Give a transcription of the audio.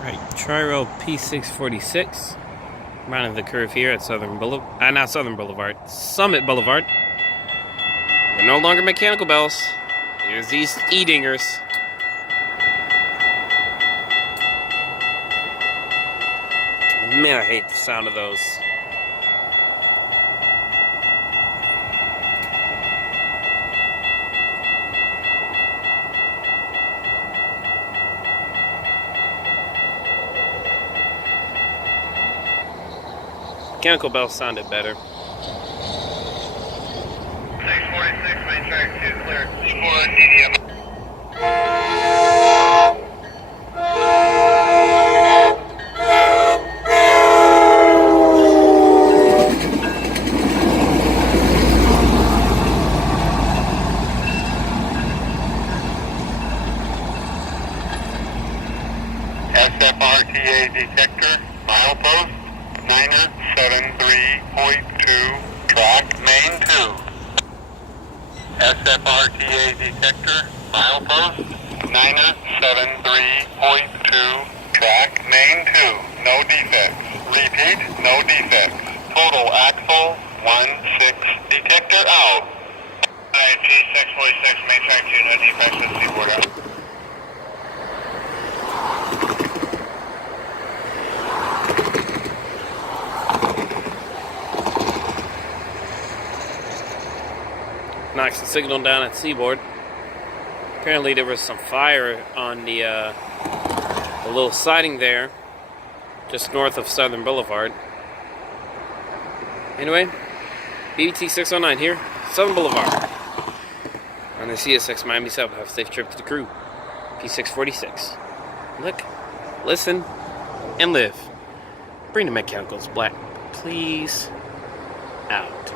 Right, TriRail P646. Rounding the curve here at Southern Boulevard. Not Southern Boulevard. Summit Boulevard. They're no longer mechanical bells. There's these e-dingers. Man, I hate the sound of those. Mechanical bells sounded better. 646, main track 2 clear. Seaboard, DDM. SFRTA detector, milepost, 973.2, track main 2. SFRTA detector, milepost, 973.2, track main 2, no defects. Repeat, no defects. Total axle, 16, detector out. P646, main track 2, no defects with Seaboard out. Knocks the signal down at Seaboard. Apparently there was some fire on the little siding there, just north of Southern Boulevard. Anyway, BBT 609 here, Southern Boulevard. On the CSX Miami South. Have a safe trip to the crew. P646. Look, listen, and live. Bring the mechanicals black, please. Out.